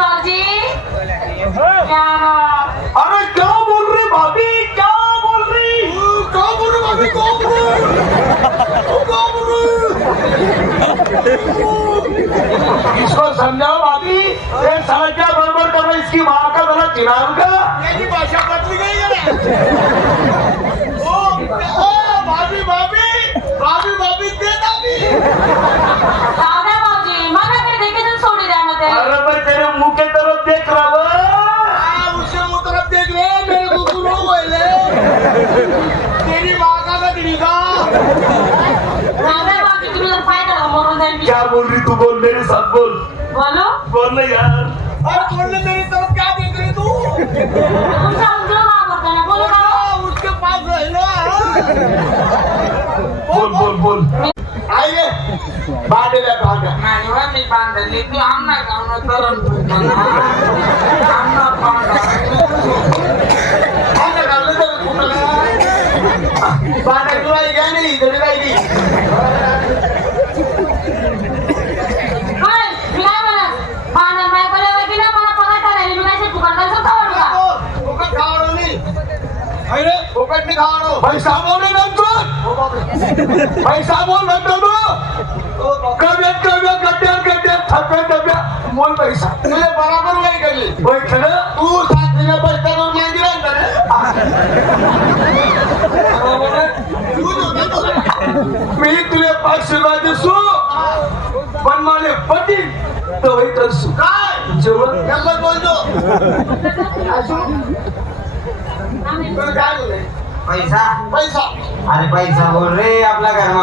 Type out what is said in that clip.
बाबूजी क्या? अरे क्या बोल रही भाभी, क्या बोल रही? क्या बोल रही भाभी, क्या बोल रही? क्या बोल रही? इसको समझाओ भाभी, ये साला क्या बड़बड़ कर रहा है? इसकी माँ का गला चिराऊंगा। मेरी भाषा बदल गई है। ओ भाभी भाभी भाभी भाभी देता भी। दादा बाबूजी मला तरी देखे तर सोडी द्या ना ते. अरे मैं तेरे मुंह के तरफ देख रहा हूँ। उसके मुंह तरफ देख ले, मेरे को तू नो बोले। तेरी माँ का गदड़ीगा। दादा बाबूजी तुम्ही जर फायदा मरून जाईल मी. क्या बोल रही तू? बोल, मेरे साथ बोल। बोलो बोल ना यार। अरे बोल ना, मेरी तरफ क्या देख रही तू? तुमचा उंगला वापरता ना बोलो का? उसके पास है ना। बोल बोल बोल। आइए बांधेला भागा. नाही मी बांधली तू आमना गावना करून तू म्हणा आमना भागा घाललं तर कुठला? बांधा तुला घ्या नाही, घरी राहिली. होय, मी काय म्हणत? पाण्या बायकोला वगैरे ना मला पगार टाकायला मी काय फुकट जायचं का वाटू का? फुकट खावणं नाही. अरे फुकट नाही खावणं. पैसा बोल नंतर. पैसा बोल नंतर तू. कव्या कव्या गड्ड्या गड्ड्या थप्या थप्या बोल पैसा. तुझे बराबर नाही केली. बैठलं तू साथीला पैशावर माहिती राहता ना. मी तुला 500 रुपये देसू, पण मला पती तर होई करसू. काय जेवण नंबर बोलतो. काय बोले? पैसा पैसा. अरे पैसा बोल रे आपल्या घरमा